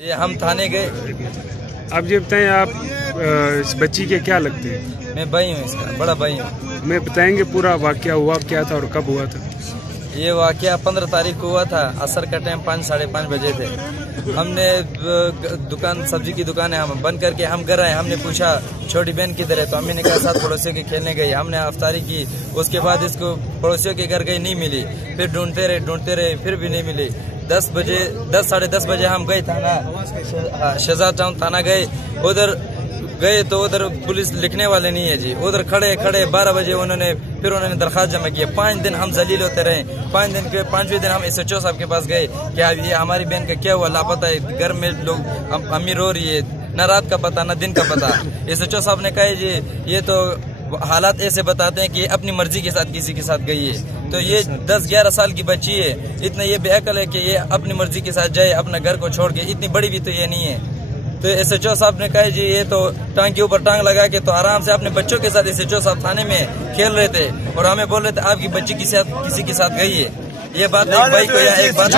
ये हम थाने गए। आप ये बताएं, आप इस बच्ची के क्या लगते हैं? मैं भाई हूँ, इसका बड़ा भाई हूँ। मैं बताएंगे पूरा वाकया हुआ क्या था और कब हुआ था? ये वाकया 15 तारीख को हुआ था। असर का टाइम 5 साढ़े 5 बजे थे। हमने दुकान, सब्जी की दुकान है, हम बंद करके हम घर आए। हमने पूछा छोटी बहन किधर है, तो अम्मी ने कहा साथ पड़ोसियों के खेलने गई। हमने अफ्तारी की, उसके बाद इसको पड़ोसियों के घर गई, नहीं मिली। फिर ढूंढते रहे फिर भी नहीं मिली। 10 साढ़े 10 बजे हम गए थाना, शहजाद टाउन थाना गए। उधर गए तो उधर पुलिस लिखने वाले नहीं है जी। उधर खड़े 12 बजे उन्होंने दरखास्त जमा किया। 5 दिन हम जलील होते रहे। 5 दिन के 5वें दिन हम SHO साहब के पास गए कि अब ये हमारी बहन का क्या हुआ, लापता है। घर में लोग, अम्मी रो रही है, न रात का पता न दिन का पता। SHO साहब ने कहा जी ये तो हालात ऐसे बताते हैं कि अपनी मर्जी के साथ किसी के साथ गई है। तो ये 10-11 साल की बच्ची है, इतना ये बेअकल है कि ये अपनी मर्जी के साथ जाए अपना घर को छोड़ के। इतनी बड़ी भी तो ये नहीं है। तो SHO साहब ने कहा जी ये तो टांग के ऊपर टांग लगा के तो आराम से अपने बच्चों के साथ SHO साहब थाने में खेल रहे थे और हमें बोल रहे थे आपकी बच्ची किसी के साथ गई है। ये बात एक भाई को या एक बात